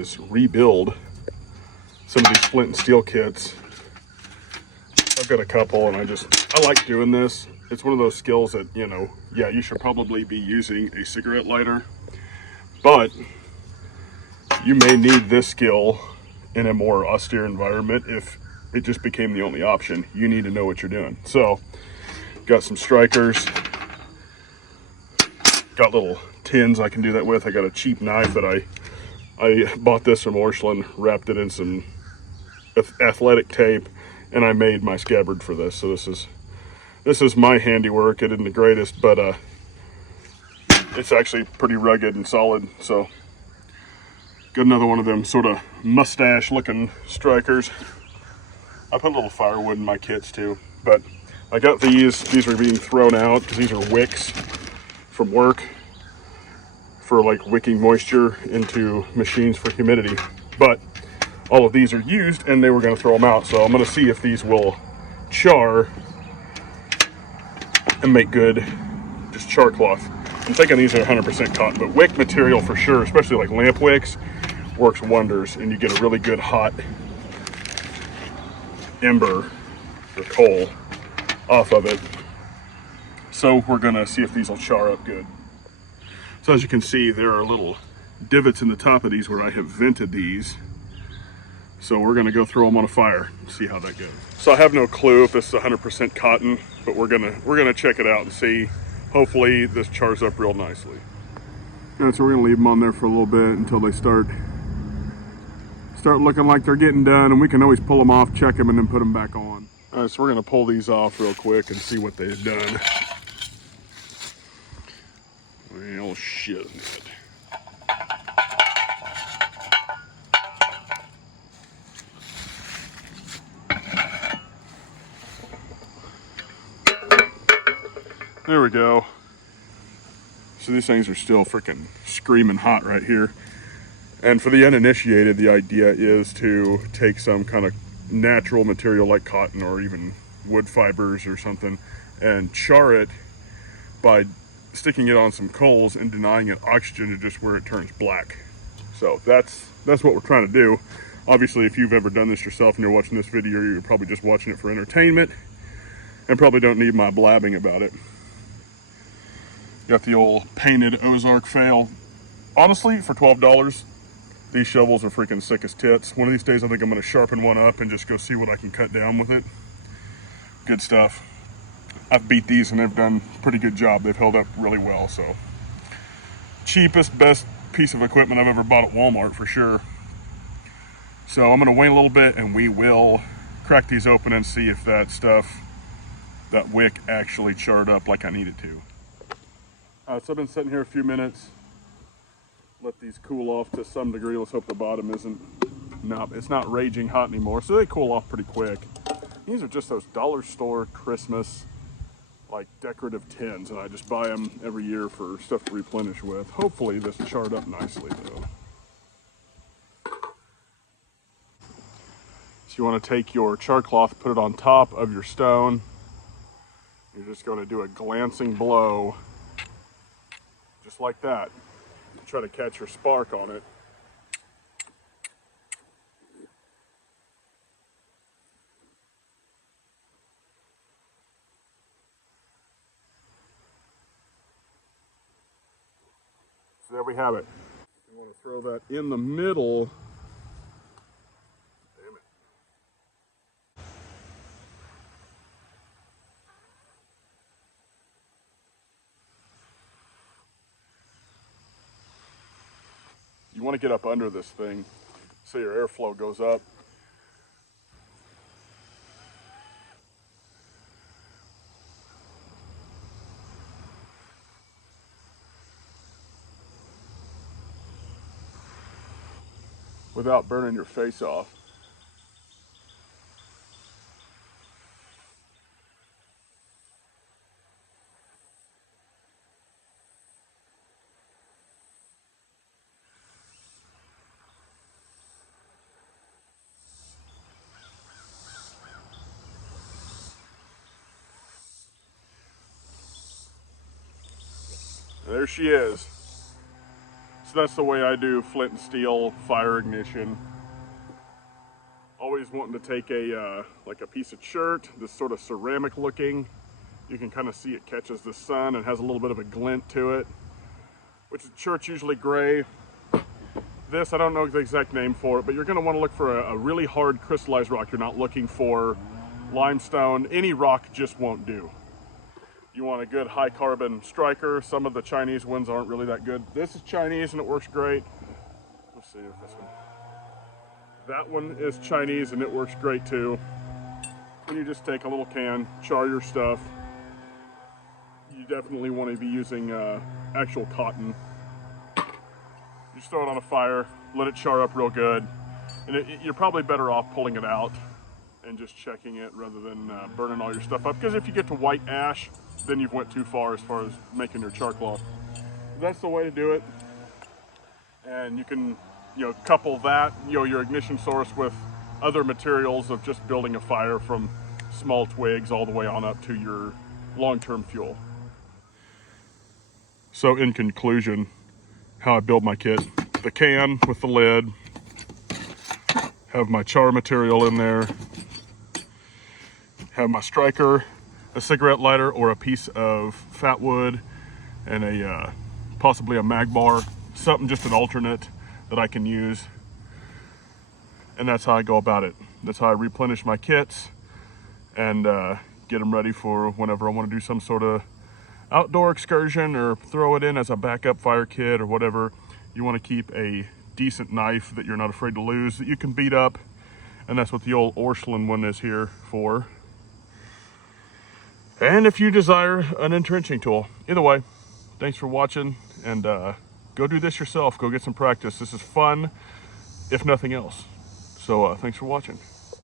is rebuild some of these flint and steel kits. I've got a couple, and I like doing this. It's one of those skills that, you know, yeah, you should probably be using a cigarette lighter, but you may need this skill in a more austere environment if it just became the only option. You need to know what you're doing. So, got some strikers, got little tins I can do that with. I got a cheap knife that I bought this from Orscheln, wrapped it in some athletic tape, and I made my scabbard for this. So this is my handiwork. It isn't the greatest, but it's actually pretty rugged and solid. So got another one of them sort of mustache looking strikers. I put a little firewood in my kits too, but I got these are being thrown out because these are wicks from work for like wicking moisture into machines for humidity. But all of these are used and they were going to throw them out. So I'm going to see if these will char and make good just char cloth. I'm thinking these are 100% cotton, but wick material for sure, especially like lamp wicks, works wonders, and you get a really good hot ember or coal off of it. So we're gonna see if these will char up good. So as you can see, there are little divots in the top of these where I have vented these. So we're gonna go throw them on a fire and see how that goes. So I have no clue if this is 100% cotton, but we're gonna check it out and see. Hopefully this chars up real nicely. All right, so we're gonna leave them on there for a little bit until they start looking like they're getting done, and we can always pull them off, check them, and then put them back on. All right, so we're gonna pull these off real quick and see what they've done. Well, shit. There we go. So these things are still freaking screaming hot right here. And for the uninitiated, the idea is to take some kind of natural material like cotton or even wood fibers or something and char it by sticking it on some coals and denying it oxygen to just where it turns black. So that's what we're trying to do. Obviously, if you've ever done this yourself and you're watching this video, you're probably just watching it for entertainment and probably don't need my blabbing about it. Got the old painted Ozark fail. Honestly, for $12, these shovels are freaking sick as tits. One of these days I think I'm gonna sharpen one up and just go see what I can cut down with it. Good stuff. I've beat these and they've done a pretty good job. They've held up really well, so. Cheapest, best piece of equipment I've ever bought at Walmart for sure. So I'm gonna wait a little bit and we will crack these open and see if that wick actually charred up like I need it to. So I've been sitting here a few minutes. Let these cool off to some degree. Let's hope the bottom it's not raging hot anymore. So they cool off pretty quick. These are just those dollar store Christmas like decorative tins, and I just buy them every year for stuff to replenish with. Hopefully this charred up nicely though. So you want to take your char cloth, put it on top of your stone. You're just going to do a glancing blow, just like that. Try to catch your spark on it. So there we have it. You want to throw that in the middle. Damn it. You want to get up under this thing so your airflow goes up. Without burning your face off. There she is. So that's the way I do flint and steel fire ignition. Always wanting to take a like a piece of chert, this sort of ceramic looking. You can kind of see it catches the sun and has a little bit of a glint to it, which the chert's usually gray. This, I don't know the exact name for it, but you're going to want to look for a really hard crystallized rock. You're not looking for limestone. Any rock just won't do. You want a good high carbon striker. Some of the Chinese ones aren't really that good. This is Chinese and it works great. Let's see if this one. That one is Chinese and it works great too. And you just take a little can, char your stuff. You definitely want to be using actual cotton. You just throw it on a fire, let it char up real good. And you're probably better off pulling it out and just checking it rather than burning all your stuff up. Because if you get to white ash, then you've went too far as making your char cloth. That's the way to do it. And you can, couple that, your ignition source with other materials of just building a fire from small twigs all the way on up to your long-term fuel. So in conclusion, how I build my kit: the can with the lid, have my char material in there, have my striker, a cigarette lighter or a piece of fat wood, and possibly a mag bar, something, just an alternate that I can use. And that's how I go about it. That's how I replenish my kits and get them ready for whenever I want to do some sort of outdoor excursion or throw it in as a backup fire kit or whatever. You want to keep a decent knife that you're not afraid to lose, that you can beat up, and that's what the old Orscheln one is here for. And if you desire an entrenching tool. Either way, thanks for watching, and go do this yourself. Go get some practice. This is fun, if nothing else. So thanks for watching.